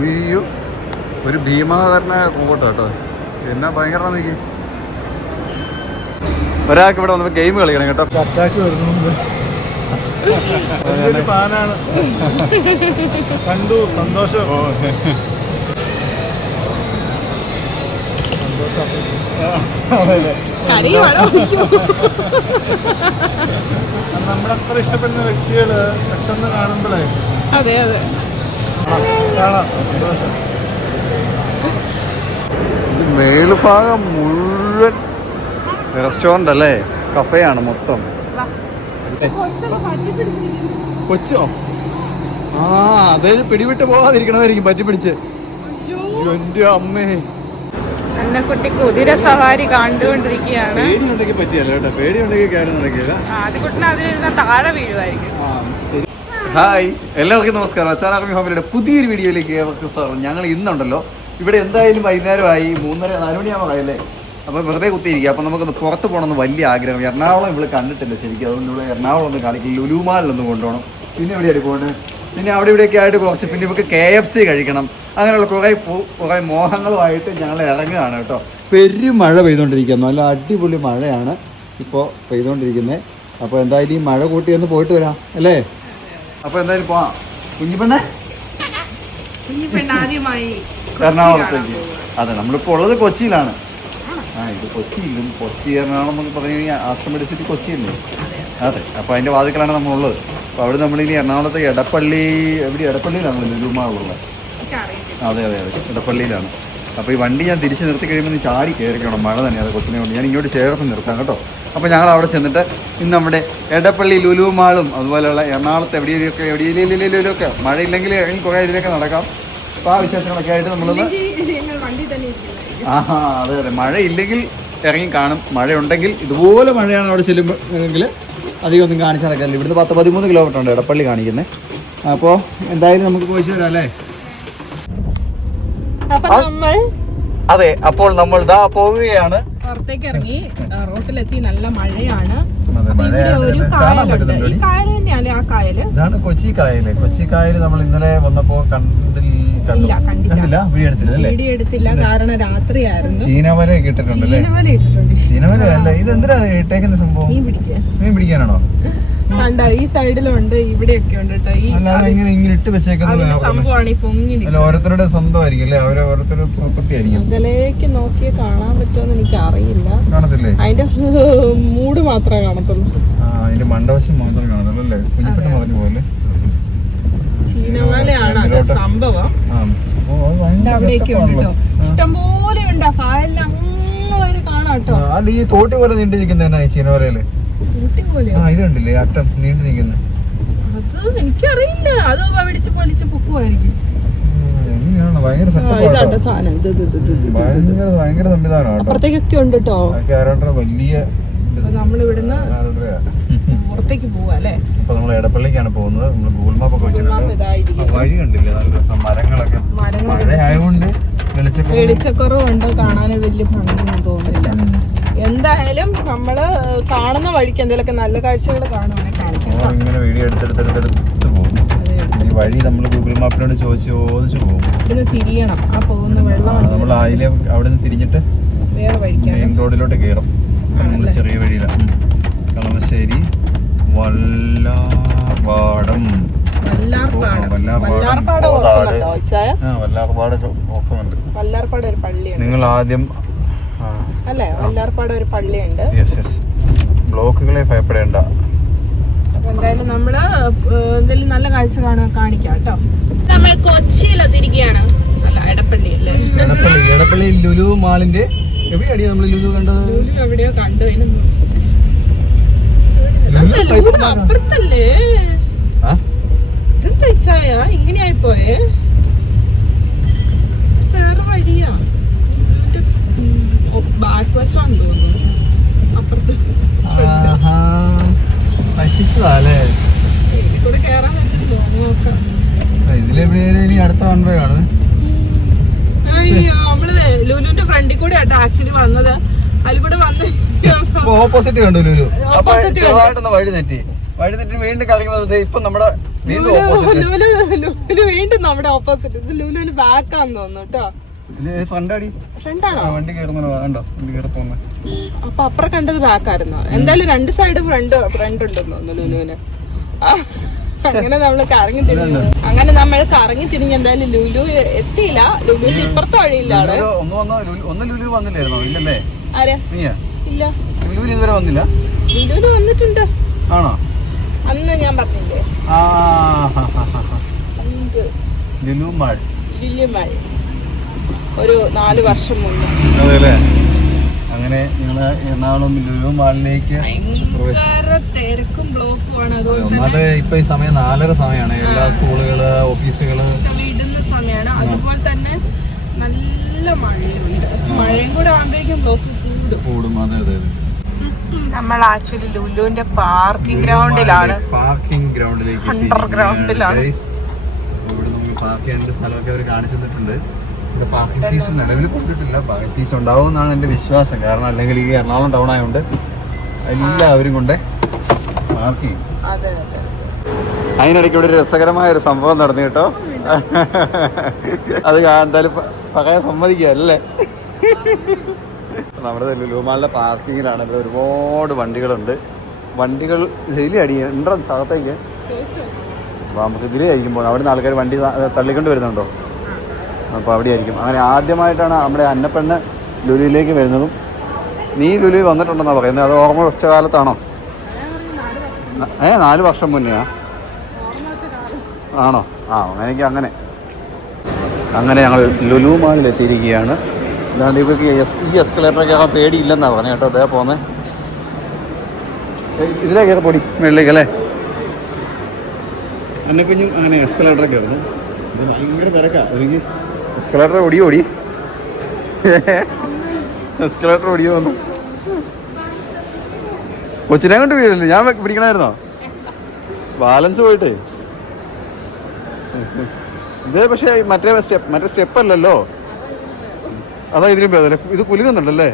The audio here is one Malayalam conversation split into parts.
ഉയ്യോ ഒരു ഭീമാകരനെ പോകട്ടെ കേട്ടോ. എന്നാ ഭയങ്കര നീക്കി ഒരാൾക്ക് ഇവിടെ വന്നപ്പോൾ ഗെയിം കളിക്കണം കേട്ടോ. അറ്റാക്ക് വരുന്നുണ്ട്. ഫാനാണ്. കണ്ടു സന്തോഷം. നമ്മളത്ര ഇഷ്ടപ്പെടുന്ന വ്യക്തികൾ പെട്ടെന്ന് കാണുമ്പോഴേ അതെ അതെ. മേളുഭാഗം മുഴുവൻ റെസ്റ്റോറന്റ് അല്ലേ? കഫേയാണ് മൊത്തം. കൊച്ചോ? ആ അതെ പിടിവിട്ട് പോകാതിരിക്കണമായിരിക്കും പറ്റി പിടിച്ച് എന്റെ അമ്മേ. അന്നക്കുട്ടി കുതിര സവാരി കണ്ടുകൊണ്ടിരിക്കുകയാണ്. പേടിയുണ്ടെങ്കിൽ പറ്റിയല്ലോ കേട്ടോ. പേടിയുണ്ടെങ്കിൽ കയറി നടക്കില്ല. ആദ്യക്കുട്ടിന് അതിലിരുന്ന താഴെ വീഴുമായിരിക്കും. ഹായ് എല്ലാവർക്കും നമസ്കാരം. അച്ചാറാർമി ഫാമിലിയുടെ പുതിയൊരു വീഡിയോയിലേക്ക് ഏവർക്കും സ്വാഗതം. ഞങ്ങൾ ഇന്നുണ്ടല്ലോ. ഇവിടെ എന്തായാലും വൈകുന്നേരമായി മൂന്നര നാല് മണിയാവാറല്ലേ അപ്പോൾ വെറുതെ കുത്തിയിരിക്കുക. അപ്പോൾ നമുക്കൊന്ന് പുറത്ത് പോകണമെന്ന് വലിയ ആഗ്രഹം. എറണാകുളം ഇവിടെ കണ്ടിട്ടില്ല ശരിക്കും. അതുകൊണ്ട് ഇവിടെ എറണാകുളം ഒന്ന് കാണിക്കും. ലുലുമാലൊന്ന് കൊണ്ടുപോകണം. പിന്നെ എവിടെയാണ് പോകേണ്ടത് പിന്നെ അവിടെ ഇവിടെയൊക്കെ ആയിട്ട് കുറച്ച് പിന്നെ ഇവർക്ക് കെ എഫ് സി കഴിക്കണം. അങ്ങനെയുള്ള കുറേ കുറേ മോഹങ്ങളുമായിട്ട് ഞങ്ങൾ ഇറങ്ങുകയാണ് കേട്ടോ. പെരും മഴ പെയ്തുകൊണ്ടിരിക്കുന്നു. നല്ല അടിപൊളി മഴയാണ് ഇപ്പോൾ പെയ്തുകൊണ്ടിരിക്കുന്നത്. അപ്പോൾ എന്തായാലും ഈ മഴ കൂട്ടി ഒന്ന് പോയിട്ട് വരാം. അല്ലേ? അപ്പോൾ എന്തായാലും പോവാം. കുഞ്ഞിപ്പെണ്ണേ കുഞ്ഞു പെണ്ണാദ്യമായി എറണാകുളത്തേക്ക് അതെ നമ്മളിപ്പോൾ ഉള്ളത് കൊച്ചിയിലാണ്. ആ ഇത് കൊച്ചിയിലും കൊച്ചി എറണാകുളം എന്നൊക്കെ പറഞ്ഞു കഴിഞ്ഞാൽ ആശ്രമ സിറ്റി കൊച്ചിയല്ലേ? അതെ അപ്പോൾ അതിന്റെ വാതിക്കലാണ് നമ്മളുള്ളത്. അപ്പോൾ അവിടെ നമ്മളിനി എറണാകുളത്തെ എടപ്പള്ളി എവിടെ എടപ്പള്ളിയിലാണ് ലുലുമാളുള്ളത് അതെ അതെ അതെ. ഇടപ്പള്ളിയിലാണ് അപ്പോൾ ഈ വണ്ടി ഞാൻ തിരിച്ച് നിർത്തി കഴിയുമ്പോൾ നീ ചാടി കയറിക്കണം മഴ തന്നെ അത് കൊച്ചിനെ കൊണ്ട്. ഞാൻ ഇങ്ങോട്ട് ചേർത്ത് നിർത്താം കേട്ടോ. അപ്പോൾ ഞങ്ങൾ അവിടെ ചെന്നിട്ട് ഇന്ന് നമ്മുടെ എടപ്പള്ളി ലുലു മാളും അതുപോലെയുള്ള എറണാകുളത്ത് എവിടെയൊക്കെ എവിടെയൊക്കെ മഴയില്ലെങ്കിൽ ഇല്ലെങ്കിൽ കുറേ ഇതിലൊക്കെ നടക്കാം. അപ്പോൾ ആ വിശേഷങ്ങളൊക്കെ ആയിട്ട് നമ്മളൊന്ന് ആ അതെ അതെ. മഴ ഇല്ലെങ്കിൽ ഇറങ്ങി കാണും. മഴയുണ്ടെങ്കിൽ ഇതുപോലെ മഴയാണ് അവിടെ ചെല്ലുമ്പോൾ എങ്കിൽ അധികം ഒന്നും കാണിച്ചു നടക്കാറില്ല ഇവിടുന്ന് പത്ത് പതിമൂന്ന് കിലോമീറ്റർ ഉണ്ട് എടപ്പള്ളി കാണിക്കുന്നത് അപ്പോൾ എന്തായാലും നമുക്ക് പോയി തരാം അല്ലേ? നമ്മൾ അതെ അപ്പോൾ നമ്മൾ ദാ പോവുകയാണ്. പുറത്തേക്ക് ഇറങ്ങി റോട്ടിലെത്തി. നല്ല മഴയാണ്. ഇതാണ് കൊച്ചി കായൽ. കൊച്ചി കായൽ നമ്മൾ ഇന്നലെ വന്നപ്പോ കണ്ടില്ല. അല്ലേ? കാരണം രാത്രിയായിരുന്നു. ചീനവല ഇട്ടിട്ടുണ്ട്. ചീനവല അല്ല. ഇത് എന്തിനാ ഇട്ടേക്കുന്ന സംഭവം? മീൻ പിടിക്കാനാണോ? കണ്ട ഈ സൈഡിലുണ്ട് ഇവിടെയൊക്കെ ഉണ്ട് കേട്ടോ ഈ അല്ലാതെ ഇങ്ങനെ ഇങ്ങനെ ഇട്ട് വെച്ചേക്കുന്നത് അതിന്റെ സംഭവമാണ് ഈ പൊങ്ങി നിൽക്കുന്നത് ഓരോരുത്തരുടെ സ്വന്തമായിരിക്കും അല്ലേ? അവരെ ഓരോരുത്തരുടെ പ്രോപ്പർട്ടി ആയിരിക്കും. അകലേക്ക് നോക്കിയ കാണാൻ പറ്റുമെന്ന് എനിക്ക് അറിയില്ല കാണത്തില്ലേ? അതിന്റെ മൂഡ് മാത്രമേ കാണത്തുള്ളൂ. ആ അതിന്റെ മണ്ടവശം മാത്രം കാണത്തുള്ളൂ അല്ലേ? കുഞ്ഞിപ്പെട്ട് പോലെ അത് സംഭവം. അവിടെയൊക്കെ ഉണ്ട്? കേട്ടോ. ഇഷ്ടംപോലെ ഉണ്ട് ആ കായലിൽ അങ്ങ് വരെ കാണാം കേട്ടോ ഈ തോട്ടി പോലെ നീണ്ടിരിക്കുന്ന ചീനവലയിൽ ഊട്ടി പോലെ ആ ഇത് കണ്ടില്ലേ അറ്റം നീണ്ടു നിൽക്കുന്നത് അത് എനിക്കറിയില്ല. അത് വെടിച്ച് പൊലിച്ച് പൊക്കുമായിരിക്കും അപ്പുറത്തേക്കൊക്കെ ഉണ്ട് കേട്ടോ വലിയ നമ്മളിവിടുന്ന്. പുറത്തേക്ക് പോവാ അല്ലേ? അപ്പൊ നമ്മൾ എടപ്പള്ളിക്കാണ് പോകുന്നത്. നമ്മൾ ഗൂഗിൾ മാപ്പ് ഒക്കെ വെച്ചിട്ടുണ്ട്. വഴി കണ്ടില്ലേ? നല്ല രസം. മരങ്ങളൊക്കെ. മരങ്ങൾ മഴ ആയതുകൊണ്ട് വെളിച്ചൊക്കെ വെളിച്ചക്കുറവുണ്ട്? കാണാൻ വലിയ ഭംഗിയൊന്നും തോന്നുന്നില്ല എന്തായാലും നമ്മൾ കാണുന്ന വഴിക്ക് എന്തെങ്കിലുമൊക്കെ നല്ല കാഴ്ചകൾ കാണുവാണെങ്കിൽ കാണിക്കാം ഇങ്ങനെ വീഡിയോ എടുത്തെടുത്തെടുത്തെടുത്ത് പോകും. വഴി നമ്മൾ ഗൂഗിൾ മാപ്പിനോട് ചോദിച്ച് ചോദിച്ചു പോകും. ഇവിടുന്ന് തിരിയണം. ആ പോകുന്ന വെള്ളം നമ്മൾ അതിലെ അവിടെ നിന്ന് തിരിഞ്ഞിട്ട് വേറെ മെയിൻ റോഡിലോട്ട് കയറും നമ്മൾ ചെറിയ വഴിയിലാണ് കളമശ്ശേരി വല്ലാർപാടം. വല്ലാർപാട്. വല്ലാർപാടം. ഓർക്കുന്നുണ്ടോ ഒരു നിങ്ങൾ ആദ്യം അല്ലേ? വല്ലാർപ്പാട് ഒരു പള്ളിയുണ്ട്. യെസ് യെസ് ബ്ലോക്കുകളെ ഭയപ്പെടേണ്ട. എന്തായാലും നമ്മൾ എന്തായാലും എന്തെങ്കിലും നല്ല കാഴ്ച കാണാൻ കാണിക്കാം കേട്ടോ. നമ്മൾ കൊച്ചിയിലെത്തിരിക്കുകയാണ് അല്ല എടപ്പള്ളി അല്ലേ എടപ്പള്ളി എടപ്പള്ളി ലുലു മാളിന്റെ എവിടെയാണ് നമ്മൾ ലുലു കണ്ടത്? ലുലു എവിടെയോ കണ്ടു അപ്പുറത്തല്ലേ? ഇതെന്താ ഇങ്ങനെയായി പോയേ വേറെ വഴിയാ. ബാക്ക് é തോന്നുന്നു അപ്പുറത്ത് front. ആഹാ. പറ്റിച്ചതാ അല്ലേ ഇതിൽ കൂടെ കേറാൻ വെച്ചിട്ട് നോക്കാം ഇതിലെവിടെയാലും ഇനി അടുത്ത വൺ വേ ആണ് നമ്മൾ ലുലുവിന്റെ ഫ്രണ്ടിൽ കൂടെ ആട്ടോ ആക്ച്വലി വന്നത്. അതിൽ കൂടെ വന്ന് ഓപ്പോസിറ്റ് കണ്ടു ലുലു. ചെറുതായിട്ടൊന്ന് വഴി തെറ്റി. വഴി തെറ്റി വീണ്ടും കളിക്കുന്നത് ഇപ്പൊ നമ്മുടെ ലുലു വീണ്ടും നമ്മുടെ ഓപ്പോസിറ്റ് ഇത് ലുലുവിന് ബാക്കാന്ന് തോന്നുന്നു കേട്ടോ. വണ്ടി അപ്പൊ അപ്പുറം കണ്ടത് ബാക്കായിരുന്നു. എന്തായാലും രണ്ട് സൈഡ് ഫ്രണ്ട് ഫ്രണ്ട് ഉണ്ടെന്ന് തോന്നുന്നു ലുലുവിന്. ആ, അങ്ങനെ നമ്മൾ കറങ്ങി തിരിഞ്ഞു. അങ്ങനെ നമ്മൾ കറങ്ങി തിരിഞ്ഞ് എന്തായാലും ലുലു എത്തിയില്ല. ലുലുവിന്റെ ഇപ്പുറത്തെ വഴിയില്ല ലുലു ഒന്ന് ലുലു- വന്നില്ലായിരുന്നോ? ഇല്ലല്ലേ? ആരാ? ഇല്ല. ലുലു ഇതുവരെ വന്നില്ല? ലുലുവിന് വന്നിട്ടുണ്ട്. ആണോ? അന്ന് ഞാൻ പറഞ്ഞില്ലേ? ലുലു മാൾ ലുലു മഴ ഒരു നാല് വർഷം മുന്നേ. അതെ അല്ലേ അങ്ങനെ ഞങ്ങൾ എറണാകുളം ലുലു മാളിലേക്ക് ഭയങ്കര തിരക്കും ബ്ലോക്കുമാണ് ഒന്നാമത് ഇപ്പൊ ഈ സമയം നാലര സമയമാണ് എല്ലാ സ്കൂളുകൾ ഓഫീസുകൾ. ഇടുന്ന സമയമാണ് അതുപോലെ തന്നെ നല്ല മഴയുണ്ട്. മഴയും കൂടെ ആകുമ്പോഴേക്കും ബ്ലോക്ക് കൂടും. കൂടും. അതെ അതെ നമ്മൾ ആക്ച്വലി ലുലുവിന്റെ പാർക്കിംഗ് ഗ്രൗണ്ടിലാണ്. പാർക്കിംഗ് ഗ്രൗണ്ടിലേക്ക് Underground-ലാണ്. ഇവിടെ നമുക്ക് പാർക്ക് ചെയ്യാനുള്ള സ്ഥലമൊക്കെ അവർ കാണിച്ചു തന്നിട്ടുണ്ട്. ഇവിടെ പാർക്കിംഗ് ഫീസ് നിലവിൽ കൊടുത്തിട്ടില്ല. പാർക്കിംഗ് ഫീസ് ഉണ്ടാവും എന്നാണ് എന്റെ വിശ്വാസം. കാരണം അല്ലെങ്കിൽ ഈ എറണാകുളം ടൗൺ ആയതുകൊണ്ട് എല്ലാവരും കൊണ്ട് പാർക്ക് ചെയ്യും. അതെ അതെ അതിനിടയ്ക്ക് ഇവിടെ ഒരു രസകരമായ ഒരു സംഭവം നടന്നു കേട്ടോ. അത് എന്തായാലും പകയ സമ്മതിക്കുക അല്ലേ നമ്മുടെ ലുലുമാളിലെ പാർക്കിങ്ങിലാണ് ഇവിടെ ഒരുപാട് വണ്ടികളുണ്ട്. വണ്ടികൾ ഇതിലേ അടി എൻട്രൻസ് അകത്തേക്ക്. അപ്പോൾ നമുക്ക് ഇതിലേ ആയിരിക്കും പോകുന്നത് അവിടെ നിന്ന് ആൾക്കാർ വണ്ടി തള്ളിക്കൊണ്ട് വരുന്നുണ്ടോ? അപ്പോൾ അവിടെ ആയിരിക്കും അങ്ങനെ ആദ്യമായിട്ടാണ് നമ്മുടെ അന്നപ്പെണ്ണ് ലുലുവിലേക്ക് വരുന്നതും. നീ ലുലു വന്നിട്ടുണ്ടെന്നാണ് പറയുന്നത്. അത് ഓർമ്മ വെച്ച കാലത്താണോ? ഏ നാല് വർഷം മുന്നെയാ? ആണോ? ആ അങ്ങനെയൊക്കെ അങ്ങനെ. അങ്ങനെ ഞങ്ങൾ ലുലു മാളിൽ എത്തിയിരിക്കുകയാണ്. ഇതാണ്ട് ഇവർക്ക് ഈ എസ്കലേറ്റർ കയറാൻ പേടിയില്ലെന്നാണ് പറഞ്ഞത് കേട്ടോ. അതേ പോന്നെ. ഇതിലേ കയറി പൊടി മുകളിലേക്ക് അല്ലേ? എന്നെ കുഞ്ഞും അങ്ങനെ എസ്കലേറ്റർ ഇത് ഭയങ്കര തിരക്കാണ് ഒരുങ്ങി എസ്കലേറ്റർ ഓടി ഓടി. എസ്കലേറ്റർ ഓടി വന്നു. കൊച്ചിനെ കൊണ്ട് വീടില്ല ഞാൻ പിടിക്കണമായിരുന്നോ? ബാലൻസ് പോയിട്ടേ. ഇത് പക്ഷേ മറ്റേ സ്റ്റെപ്പ് മറ്റേ സ്റ്റെപ്പ് അല്ലല്ലോ. അതാ ഇതിലും ഭേദം. ഇത് കുലുങ്ങുന്നുണ്ടല്ലേ?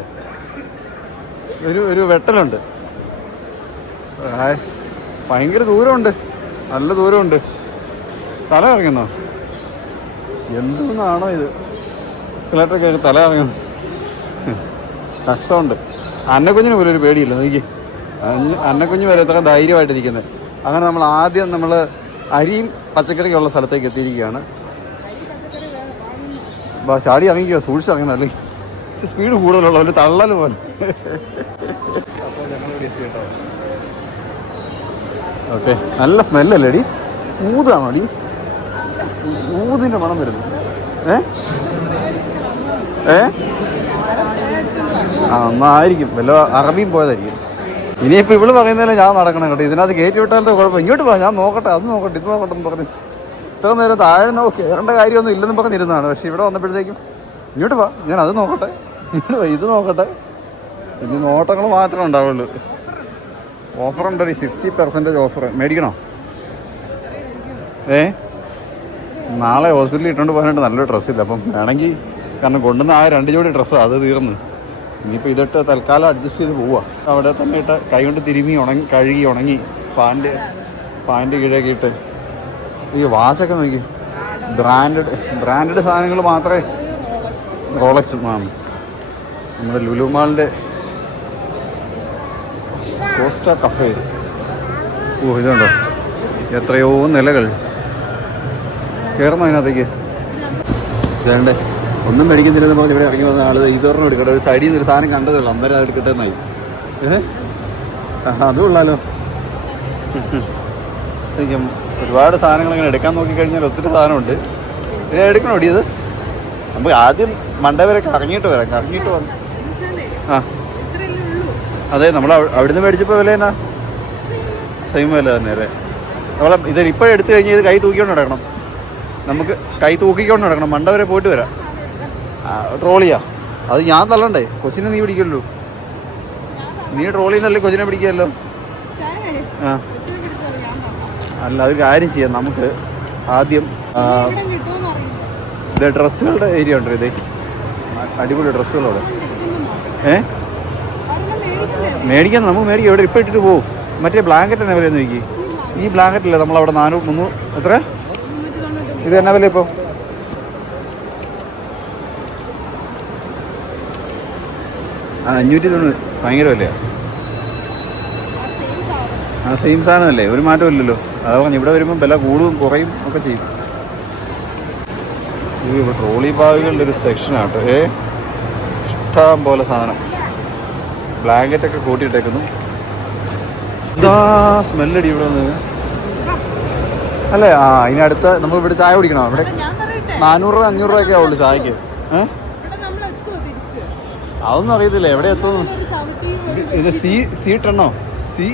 ഒരു ഒരു വെട്ടലുണ്ട്. ഭയങ്കര ദൂരമുണ്ട്. നല്ല ദൂരമുണ്ട്. തല ഇറങ്ങുന്നോ എന്തെന്നാണോ ഇത്? എസ്കലേറ്റർ കയറി തല ഇറങ്ങുന്നു കഷ്ടമുണ്ട്. അന്നക്കുഞ്ഞിന് പോലും ഒരു പേടിയില്ല. നോക്കി അന്ന- അന്നക്കുഞ്ഞ് വരെ ഇത്ര ധൈര്യമായിട്ടിരിക്കുന്നത് അങ്ങനെ നമ്മൾ ആദ്യം നമ്മൾ അരിയും പച്ചക്കറിയുള്ള സ്ഥലത്തേക്ക് എത്തിയിരിക്കുകയാണ്. ചാടി ഇറങ്ങിക്കുക സൂക്ഷിച്ച് ഇറങ്ങുന്ന അല്ലെങ്കിൽ ഇച്ചിരി സ്പീഡ് കൂടുതലുള്ള ഒരു തള്ളൽ പോലെ. ഓക്കെ. നല്ല സ്മെല്ലല്ലേ അടി ഊതാണോ അടി ഊതിന്റെ മണം വരുന്നു. ഏ? ഏ? ആ എന്നായിരിക്കും വല്ല അറബിയും പോയതായിരിക്കും. ഇനിയിപ്പോൾ ഇവൾ പറയുന്നതല്ലേ ഞാൻ നടക്കണം കേട്ടോ. ഇതിനകത്ത് കയറ്റി വിട്ടാലത്തെ കുഴപ്പം. ഇങ്ങോട്ട് പോകാം. ഞാൻ നോക്കട്ടെ. അത് നോക്കട്ടെ. ഇത് നോക്കട്ടെ എന്ന് പറഞ്ഞു. ഇത്ര നേരം താഴെ നോ കയറേണ്ട കാര്യമൊന്നും ഇല്ലെന്ന് പറഞ്ഞിരുന്നതാണ്. പക്ഷെ ഇവിടെ വന്നപ്പോഴത്തേക്കും ഇങ്ങോട്ട് വാ. ഞാൻ അത് നോക്കട്ടെ. ഇങ്ങോട്ട് വാ. ഇത് നോക്കട്ടെ. ഇനി നോട്ടങ്ങൾ മാത്രമേ ഉണ്ടാവുള്ളൂ. ഓഫർ ഉണ്ടോ ഫിഫ്റ്റി പെർസെന്റേജ് ഓഫർ മേടിക്കണോ? ഏ? നാളെ ഹോസ്പിറ്റലിൽ ഇട്ടുകൊണ്ട് പോകാനായിട്ട് നല്ലൊരു ഡ്രസ്സില്ല അപ്പം വേണമെങ്കിൽ കാരണം കൊണ്ടുവന്ന ആ രണ്ട് ജോഡി ഡ്രസ്സ് അത് തീർന്ന്. ഇനിയിപ്പോൾ ഇതിട്ട് തൽക്കാലം അഡ്ജസ്റ്റ് ചെയ്ത് പോവുക അവിടെ തന്നെ ഇട്ട് കൈ കൊണ്ട് തിരുമ്മി ഉണങ്ങി കഴുകി ഉണങ്ങി പാന്റ് പാന്റ് കീഴൊക്കെ ഇട്ട്. ഈ വാച്ചൊക്കെ നോക്കി. ബ്രാൻഡഡ് ബ്രാൻഡഡ് സാധനങ്ങൾ മാത്രമേ റോളക്സ് മാം നമ്മുടെ ലുലു മാളിന്റെ കോസ്റ്റ കഫേ ഓ ഇതുണ്ടോ? എത്രയോ നിലകൾ. കയറുന്നു അതിനകത്തേക്ക്? ഇതേണ്ടേ. ഒന്നും മേടിക്കുന്നില്ലെന്ന് പറഞ്ഞ് ഇവിടെ ഇറങ്ങി വന്ന ആൾ ഇതൊരെണ്ണം എടുക്കട്ടെ. ഒരു സൈഡിൽ നിന്ന് ഒരു സാധനം കണ്ടതുള്ളൂ അന്നേരം അത് എടുക്കട്ടെ എന്നായി. ഏഹ് അതും ഉള്ളാലോ? ഒരുപാട് സാധനങ്ങൾ ഇങ്ങനെ എടുക്കാൻ നോക്കിക്കഴിഞ്ഞാൽ ഒത്തിരി സാധനമുണ്ട്. ഇത് എടുക്കണോ ഇത് നമുക്ക് ആദ്യം മണ്ടവരൊക്കെ വരെ കറങ്ങിയിട്ട് വരാം. കറങ്ങിയിട്ട് വന്നു. ആ. അതെ നമ്മൾ അവിടുന്ന് മേടിച്ചപ്പോൾ വില എന്നാ? സെയിം വില തന്നെ അല്ലേ? നമ്മളെ ഇത് ഇപ്പോൾ എടുത്തു കഴിഞ്ഞാൽ ഇത് കൈ തൂക്കിക്കൊണ്ട് നടക്കണം. നമുക്ക് കൈ തൂക്കിക്കൊണ്ട് നടക്കണം. മണ്ട വരെ പോയിട്ട് വരാം. ട്രോളിയാ. അത് ഞാൻ തള്ളണ്ടേ? കൊച്ചിനെ നീ പിടിക്കല്ലോ. നീ ട്രോളിൽ നിന്നല്ലേ കൊച്ചിനെ പിടിക്കുകയല്ലോ? ആ. അല്ല അത് കാര്യം ചെയ്യാം. നമുക്ക് ആദ്യം ഇത് ഡ്രസ്സുകളുടെ ഏരിയ ഉണ്ട് ഇത്? അടിപൊളി ഡ്രസ്സുകളോടെ. ഏ? മേടിക്കാൻ നമുക്ക് മേടിക്കാം. ഇവിടെ ഇപ്പം ഇട്ടിട്ട് പോകും മറ്റേ ബ്ലാങ്കറ്റ് തന്നെ വരെ നോക്കി ഈ ബ്ലാങ്കറ്റ് ഇല്ലേ? നമ്മളവിടെ നാനൂറ് മുന്നൂറ് എത്ര? ഇത് എന്നാ വില ഇപ്പോൾ ആ അഞ്ഞൂറ്റി തൊണ്ണൂറ് ഭയങ്കര വിലയാണ് ആ സെയിം സാധനമല്ലേ? ഒരു മാറ്റം ഇല്ലല്ലോ. അതാ പറഞ്ഞു ഇവിടെ വരുമ്പോൾ വില കൂടും കുറയും ഒക്കെ ചെയ്യും. ഇവിടെ ട്രോളി ബാഗുകളുടെ ഒരു സെക്ഷനാട്ടോ ഏ ഇഷ്ടം പോലെ സാധനം. ബ്ലാങ്കറ്റൊക്കെ കൂട്ടിയിട്ടേക്കുന്നു. എന്താ സ്മെല്ലടി ഇവിടെ വന്ന് അല്ലേ? ആ ഇനി അടുത്ത നമ്മൾ ഇവിടെ ചായ കുടിക്കണം? അവിടെ നാനൂറ് രൂപ അഞ്ഞൂറ് രൂപയൊക്കെ ആവുള്ളൂ ചായക്ക്. അതൊന്നും അറിയത്തില്ല. എവിടെ എത്തുന്നു? ഇത് സി സി ടണ്ണോ സി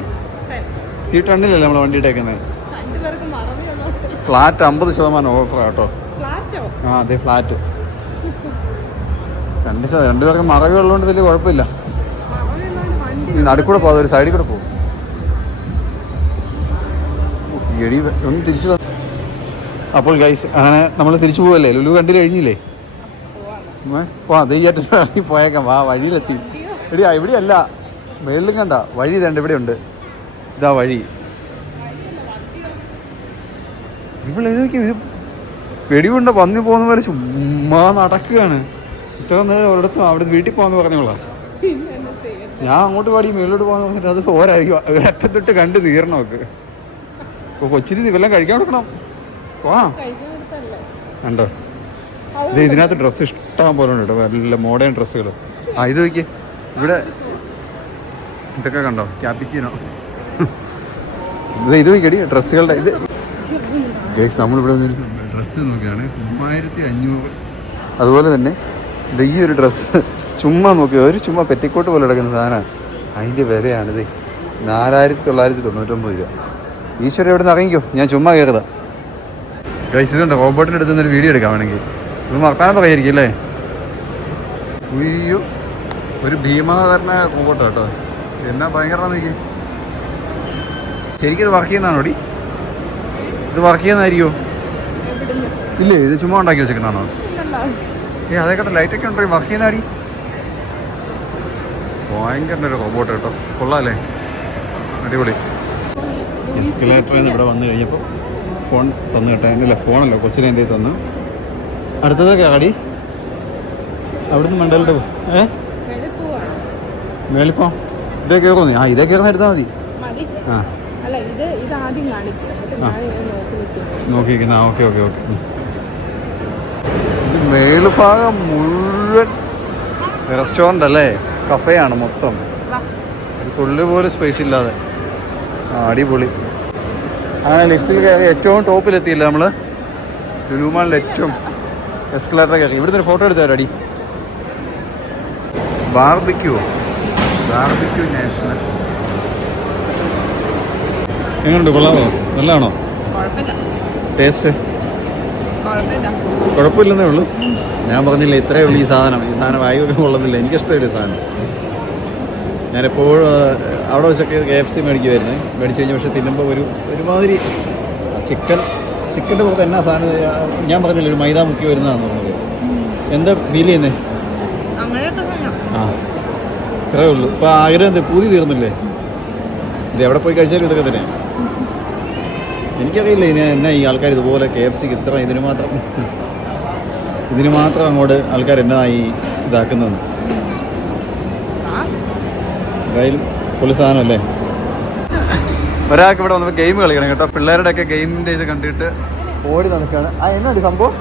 സി ടണ്ണിലല്ലേ നമ്മൾ വണ്ടി ഇട്ടേക്കുന്നത് ഫ്ലാറ്റ് അമ്പത് ശതമാനം ഓഫർ കേട്ടോ. ആ അതെ ഫ്ലാറ്റ്. രണ്ട് രണ്ടുപേർക്ക് രണ്ട് പേർക്ക് മറവി ഉള്ളതുകൊണ്ട് വലിയ കുഴപ്പമില്ല. നടുക്കൂടെ പോകാതെ ഒരു സൈഡിൽ കൂടെ പോകും എടി ഒന്ന് തിരിച്ചു അപ്പോൾ ഗൈസ് അങ്ങനെ നമ്മൾ തിരിച്ചു പോവല്ലേ? ലുലു കണ്ടില്ല കഴിഞ്ഞില്ലേ? ഏ? പോ അതേ ഇറങ്ങി പോയേക്കാം. വാ വഴിയിലെത്തി. എടി ഇവിടെയല്ല. മേളിലും കണ്ട. വഴി ഇതേണ്ട ഇവിടെ ഉണ്ട്. ഇതാ വഴി. ഇവിടെ വന്നു ഇത് വെടികൊണ്ട് പന്നി പോകുന്ന പോലെ ചുമ്മാ നടക്കുകയാണ്. ഇത്ര നേരം ഒരിടത്തും അവിടെ വീട്ടിൽ പോകാന്ന് പറഞ്ഞോളാം. ഞാൻ അങ്ങോട്ട് പാടി മേളിലോട്ട് പോകാന്ന് പറഞ്ഞിട്ട് അത് പോരായിരിക്കും ഒരറ്റത്തൊട്ട് കണ്ട് തീരണം ഒക്കെ കൊച്ചിരി ഇതെല്ലാം കഴിക്കാൻ കൊടുക്കണം. വാ. ഉണ്ടോ ഇത് ഇതിനകത്ത് ഡ്രസ്സ് ഇഷ്ടം പോലെ ഉണ്ട് കേട്ടോ. നല്ല മോഡേൺ ഡ്രസ്സുകൾ ആ ഇത് നോക്കി ഇവിടെ ഇതൊക്കെ കണ്ടോ? ക്യാപ്പിച്ചീനോ ഇത് ഇത് നോക്കിയടി ഡ്രസ്സുകളുടെ ഇത്. ഗേസ് നമ്മളിവിടെ ഡ്രസ്സ് നോക്കിയാണ് മൂവായിരത്തി അഞ്ഞൂറ്. അതുപോലെ തന്നെ ഇത് ഈ ഒരു ഡ്രസ്സ് ചുമ്മാ നോക്കി ഒരു ചുമ്മാ പെറ്റിക്കോട്ട് പോലെ കിടക്കുന്ന സാധനമാണ്. അതിന്റെ വിലയാണിത് നാലായിരത്തി തൊള്ളായിരത്തി തൊണ്ണൂറ്റൊമ്പത് രൂപ. ഈശ്വരൻ എവിടെ നിന്ന് ഇറങ്ങിക്കോ? ഞാൻ ചുമ്മാ കയറുക ഗൈസ് ഇതുണ്ട്. റോബോട്ടിന്റെ അടുത്ത് ഒരു വീഡിയോ എടുക്കാൻ വേണമെങ്കിൽ. ഇത് വർത്താനം പറയായിരിക്കും അല്ലേ? ഉയ്യോ. ഒരു ഭീമാകാരനായ റോബോട്ട് കേട്ടോ. എന്നാ ഭയങ്കര നോക്കി ശരിക്കും ഇത് വർക്ക് ചെയ്യുന്നതാണോടി ഇത് വർക്ക് ചെയ്യുന്നതായിരിക്കോ ഇല്ലേ ഇത് ചുമ്മാ ഉണ്ടാക്കി വെച്ചേക്കുന്നതാണോ? ഏ അതേ കേട്ടോ ലൈറ്റൊക്കെ ഉണ്ടോ? വർക്ക് ചെയ്യുന്നതാടി ഭയങ്കര ഒരു റോബോട്ട് കേട്ടോ. കൊള്ളാല്ലേ അടിപൊളി. എസ്കലേറ്ററിൽ നിന്ന് ഇവിടെ വന്നു കഴിഞ്ഞപ്പോൾ ഫോൺ തന്നു കേട്ടോ. അല്ല ഫോണല്ല കൊച്ചിനെ എന്റെ തന്നു. അടുത്തത് കാടി. അവിടുന്ന് മണ്ടലിട്ട് ഏ? മേലിപ്പോ ഇതേ കയറുന്നു ആ ഇതേ കയറുന്ന എടുത്താൽ മതി മതി. ആ. അല്ല ഇത് ഇത് ആദ്യം കാണിക്കും ഞാൻ നോക്കി നിൽക്കുന്നു നോക്കിയിരിക്കുന്ന. ആ ഓക്കെ ഓക്കെ ഓക്കെ. ഇത് മേളുഭാഗം മുഴുവൻ റെസ്റ്റോറന്റ് അല്ലേ കഫേയാണ് മൊത്തം. ഒരു തുള്ളി പോലും സ്പേസ് ഇല്ലാതെ. അടിപൊളി. അങ്ങനെ ലിഫ്റ്റിൽ കയറി ഏറ്റവും ടോപ്പിലെത്തിയില്ല നമ്മൾ ലുലുമാളിൽ ഏറ്റവും എസ്കലേറ്റർ കയറി. ഇവിടുന്ന് ഒരു ഫോട്ടോ എടുത്തു അടി ബാർബിക്യൂ. Barbecue national. എങ്ങനെയുണ്ട് കൊള്ളാമോ നല്ലതാണോ? ടേസ്റ്റ്? കുഴപ്പമില്ല. കുഴപ്പമില്ലെന്നേ ഉള്ളൂ. ഞാൻ പറഞ്ഞില്ല ഇത്രയേ ഉള്ളൂ ഈ സാധനം. ഈ സാധനം വായുവൊക്കെ കൊള്ളുന്നില്ല. എനിക്കിഷ്ടമില്ല ഈ സാധനം. ഞാനെപ്പോഴും അവിടെ വെച്ചൊക്കെ കെ എഫ് സി മേടിക്കുമായിരുന്നു മേടിച്ച് കഴിഞ്ഞ പക്ഷേ തിന്നുമ്പോൾ ഒരു ഒരുമാതിരി ചിക്കൻ ചിക്കന്റെ പുറത്ത് എന്നാ സാധനം? ഞാൻ പറഞ്ഞില്ല ഒരു മൈദ മുക്കി വരുന്നതാണെന്ന് പറഞ്ഞത്. എന്താ ഫീൽ ചെയ്യുന്നേ? അങ്ങനെയൊക്കെ തന്നെ. ആ ഇത്രയേ ഉള്ളൂ. ഇപ്പോൾ ആഗ്രഹം എന്ത്? പൂതി തീർന്നില്ലേ? ഇത് എവിടെ പോയി കഴിച്ചാലും ഇതൊക്കെ തന്നെ. എനിക്കറിയില്ല ഇനി എന്നാ ഈ ആൾക്കാർ ഇതുപോലെ കെ എഫ് സിക്ക് ഇത്ര ഇതിന് മാത്രം ഇതിന് മാത്രം അങ്ങോട്ട് ആൾക്കാർ എന്നതായി ഇതാക്കുന്നതെന്ന്. എന്തായാലും പുള്ളി സാധനമല്ലേ? ഒരാൾക്ക് ഇവിടെ വന്നപ്പോൾ ഗെയിം കളിക്കണം കേട്ടോ. പിള്ളേരുടെ ഒക്കെ ഗെയിമിന്റെ ഇത് കണ്ടിട്ട് ഓടി നടക്കുകയാണ് ആ എന്നാണ് സംഭവം?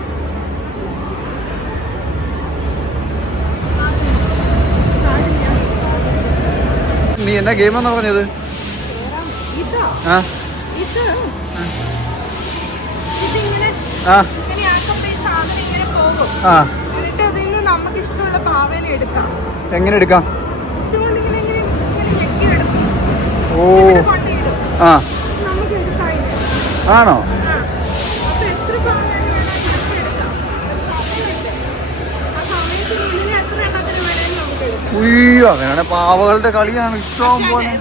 നീ എന്നാ ഗെയിമെന്നാ പറഞ്ഞത്? ആ. ആ. ആ. എങ്ങനെ എടുക്കാം? വേണമെങ്കിലും ആ. ആണോ? ഉയ്യോ അങ്ങനെയാണെ പാവകളുടെ കളിയാണ് ഇഷ്ടം പോലെ.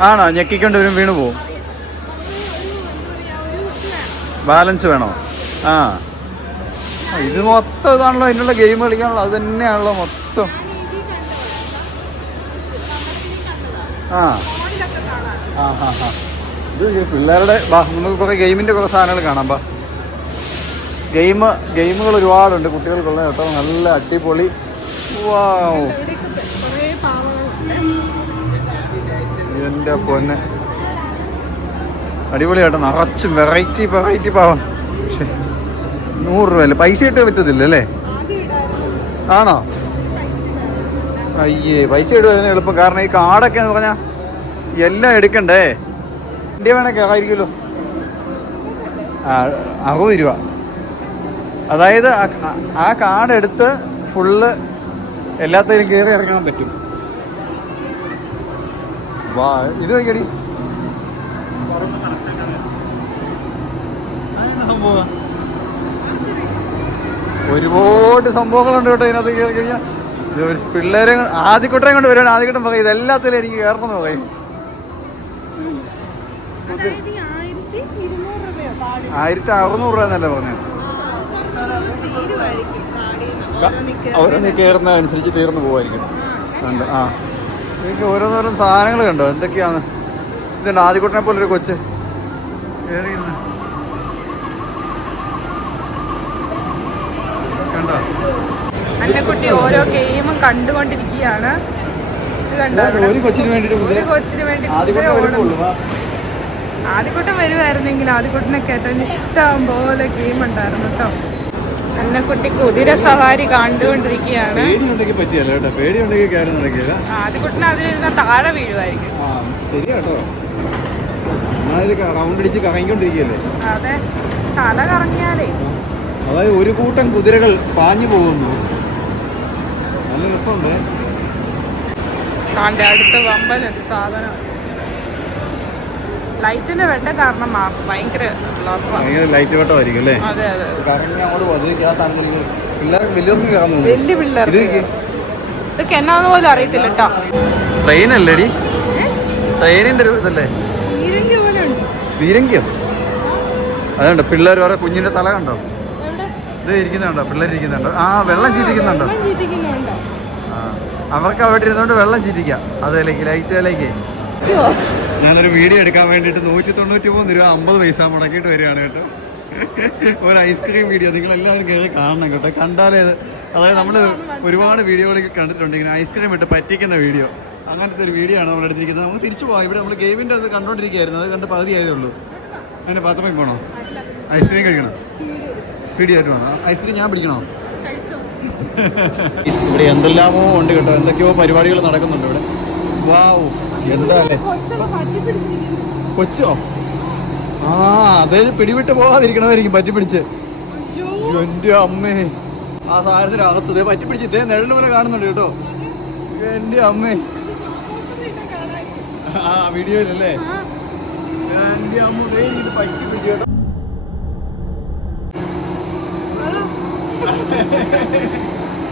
ആണോ? ഞെക്കിക്കൊണ്ട് വരും വീണ് പോവും. ബാലൻസ് വേണോ? ആ, ഇത് മൊത്തം ഇതാണല്ലോ അതിനുള്ള ഗെയിം കളിക്കാനുള്ള അത് തന്നെയാണല്ലോ മൊത്തം. ഇത് പിള്ളേരുടെ നമുക്ക് കുറേ ഗെയിമിന്റെ കുറേ സാധനങ്ങൾ കാണാം ബാ. ഗെയിം ഗെയിമുകൾ ഒരുപാടുണ്ട് കുട്ടികൾക്കുള്ള കേട്ടോ. നല്ല അടിപൊളി. പാവങ്ങളുണ്ട് എന്റെ പൊന്നെ. കേട്ടോ. നിറച്ച് വെറൈറ്റി വെറൈറ്റി പാവം. നൂറ് രൂപ അല്ലേ പൈസ ഇട്ട് പറ്റത്തില്ല അല്ലേ ആണോ? അയ്യേ പൈസ ഇടുവായിരുന്നു എളുപ്പം. കാരണം ഈ കാർഡൊക്കെ എന്ന് പറഞ്ഞാൽ എല്ലാം എടുക്കണ്ടേ? ഇന്ത്യ വേണേ കയറായിരിക്കുമല്ലോ ആ അറുപത് രൂപ. അതായത് ആ- കാർഡ് എടുത്ത് ഫുള്ള് എല്ലാത്തിലും കയറി ഇറങ്ങാൻ പറ്റും. വാ ഇത് നോക്കിയടി. ഒരുപാട് സംഭവങ്ങളുണ്ട് കേട്ടോ ഇതിനകത്ത് കയറി കഴിഞ്ഞാൽ പിള്ളേരെ ആദ്യക്കുട്ടനെ കൊണ്ട് വരുവാണ്. ആദ്യക്കുട്ടൻ പറയും ഇതെല്ലാത്തിലും എനിക്ക് കയറണം പറയും. ആയിരത്തി അറുന്നൂറ് രൂപ എന്നല്ലേ പറഞ്ഞത് ഓരോന്ന് കയറുന്ന അനുസരിച്ച് തീർന്നു പോവായിരിക്കും. കണ്ട്? ആ. എനിക്ക് ഓരോന്നോരോ സാധനങ്ങൾ കണ്ടോ? എന്തൊക്കെയാണ്? ഇതുണ്ട് ആദ്യക്കുട്ടനെ പോലെ ഒരു കൊച്ച്. കയറിയിരുന്ന് കണ്ടോ? അന്നക്കുട്ടി ഓരോ ഗെയിമും കണ്ടുകൊണ്ടിരിക്കുകയാണ്. ആദ്യക്കൂട്ടം കണ്ടോ ഒരു- കൊച്ചിന് വേണ്ടി. ആദ്യക്കുട്ടൻ വരുമായിരുന്നെങ്കിൽ ആദ്യക്കുട്ടനൊക്കെ ഏറ്റവും ഇഷ്ടം പോലെ ഗെയിം ഉണ്ടായിരുന്നു കേട്ടോ. അന്നക്കുട്ടി കുതിര സവാരി കണ്ടുകൊണ്ടിരിക്കുകയാണ്. ആദ്യക്കുട്ടിന് അതിലിരുന്ന താഴെ വീഴുമായിരിക്കും അതെ. തല കറങ്ങിയാലേ. അതായത് ഒരു കൂട്ടം കുതിരകൾ പാഞ്ഞു പോകുന്നു. നല്ല രസമുണ്ട്. കാണ്ട അടുത്ത വമ്പൻ ഒരു സാധനം. ലൈറ്റിന്റെ വെട്ട കാരണം ഭയങ്കര ഭയങ്കര ലൈറ്റ് വെട്ടമായിരിക്കും അല്ലേ? അതെ അതെ വലിയ പിള്ളേർക്ക്. ഇതൊക്കെ എന്നാന്ന് പോലും അറിയത്തില്ല കേട്ടോ ട്രെയിൻ അല്ലേടി? ട്രെയിനിന്റെ ഒരു ഇതല്ലേ? ഈരങ്കി പോലെ ഉണ്ട്. വീരങ്കിയോ അതുണ്ട് പിള്ളേർ വേറെ കുഞ്ഞിന്റെ തല കണ്ടോ? ഇത് ഇരിക്കുന്നുണ്ടോ? പിള്ളേർ ഇരിക്കുന്നുണ്ടോ? ആ വെള്ളം ചീറ്റിക്കുന്നുണ്ടോ? ആ അവർക്ക് അവിടെ ഇരുന്നോണ്ട് വെള്ളം ചീറ്റിക്കാം. അതിലേക്ക് ലൈറ്റ് വിലയ്ക്ക് അയ്യോ. ഞാനൊരു വീഡിയോ എടുക്കാൻ വേണ്ടിട്ട് നൂറ്റി തൊണ്ണൂറ്റി മൂന്ന് രൂപ അമ്പത് പൈസ മുടക്കിയിട്ട് വരികയാണ് കേട്ടോ. ഒരു ഐസ്ക്രീം വീഡിയോ നിങ്ങൾ എല്ലാവരും കയറി കാണണം കേട്ടോ. കണ്ടാലേ അതായത് നമ്മൾ ഒരുപാട് വീഡിയോകളൊക്കെ കണ്ടിട്ടുണ്ട്. ഇങ്ങനെ ഐസ്ക്രീം ഇട്ട് പറ്റിക്കുന്ന വീഡിയോ. അങ്ങനത്തെ ഒരു വീഡിയോ ആണ് നമ്മൾ എടുത്തിരിക്കുന്നത് നമുക്ക് തിരിച്ചു പോകാം ഇവിടെ നമ്മൾ ഗെയിമിന്റെ അത് കണ്ടോണ്ടിരിക്കുകയായിരുന്നു. അത് കണ്ട് പകുതി ആയതേ ഉള്ളൂ. അതിന്റെ പാത്രമേ പോകണോ ഐസ്ക്രീം കഴിക്കണം. വേണം ഐസ്ക്രീം ഞാൻ പിടിക്കണോ? ഇവിടെ എന്തെല്ലാമോ ഉണ്ട് കേട്ടോ. എന്തൊക്കെയോ പരിപാടികൾ നടക്കുന്നുണ്ട് ഇവിടെ. വാവ് എന്താ അല്ലേ. കൊച്ചോ? ആ അതെ പിടിവിട്ട് പോകാതിരിക്കണമായിരിക്കും പറ്റി പിടിച്ച്. എന്റെ അമ്മേ. ആ സാധനത്തിന് അകത്ത് ഇതേ പറ്റി പിടിച്ച് ഇതേ നിഴൽ പോലെ കാണുന്നുണ്ട് കേട്ടോ. എന്റെ അമ്മേ. ആ വീഡിയോയിലല്ലേ? എന്റെ അമ്മ ഇത് പറ്റി പിടിച്ച് കേട്ടോ.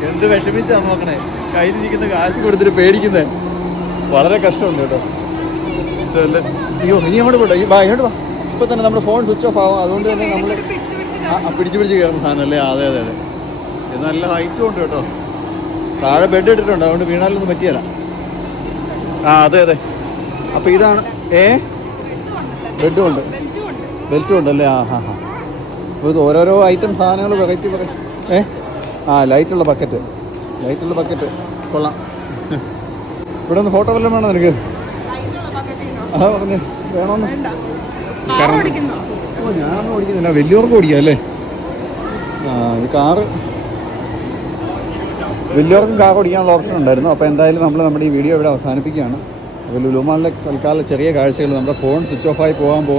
എന്ത് വിഷമിച്ചാ നോക്കണേ? കയ്യിലിരിക്കുന്ന കാശ് കൊടുത്തിട്ട് പേടിക്കുന്നേ. വളരെ കഷ്ടമുണ്ട് കേട്ടോ. ഇതല്ലേ അയ്യോ ഇനി അങ്ങോട്ട് പോട്ടെ. ഈ വാ ഇങ്ങോട്ട് വാ. ഇപ്പൊ തന്നെ നമ്മുടെ ഫോൺ സ്വിച്ച് ഓഫ് ആവും. അതുകൊണ്ട് തന്നെ നമ്മൾ പിടിച്ച് പിടിച്ച് കയറുന്ന സാധനം അല്ലേ? അതെ അതെ അതെ. ഇത് നല്ല ഹൈറ്റും ഉണ്ട് കേട്ടോ. താഴെ ബെഡ് ഇട്ടിട്ടുണ്ട്. അതുകൊണ്ട് വീണാലൊന്നും പറ്റിയല്ല. ആ അതെ അതെ. അപ്പൊ ഇതാണ് ഏ? ബെഡും ഉണ്ട്. ബെൽറ്റും ഉണ്ട്. ബെൽറ്റും ഉണ്ടല്ലേ? ആ ഹാ ഹാ. ഇത് ഓരോരോ ഐറ്റം സാധനങ്ങൾ വെറൈറ്റി വെറൈറ്റി ഏ? ആ ലൈറ്റുള്ള ബക്കറ്റ് ലൈറ്റുള്ള ബക്കറ്റ് കൊള്ളാം. ഇവിടെ ഒന്ന് ഫോട്ടോ വല്ലതും വേണോ നിനക്ക്? അതാ പറഞ്ഞു. വേണമെന്ന് വേണ്ട. കാർ ഓ ഞാനൊന്നും ഓടിക്കുന്നില്ല. വലിയവർക്ക് ഓടിക്കാം അല്ലേ? ആ ഇത് കാറ്. വലിയവർക്കും കാർ ഓടിക്കാനുള്ള ഓപ്ഷൻ ഉണ്ടായിരുന്നു. അപ്പോൾ എന്തായാലും നമ്മൾ നമ്മുടെ ഈ വീഡിയോ ഇവിടെ അവസാനിപ്പിക്കുകയാണ്. അപ്പോൾ ലുലുമാളിലെ സൽക്കാല ചെറിയ കാഴ്ചകൾ നമ്മുടെ ഫോൺ സ്വിച്ച് ഓഫായി പോകാൻ പോകും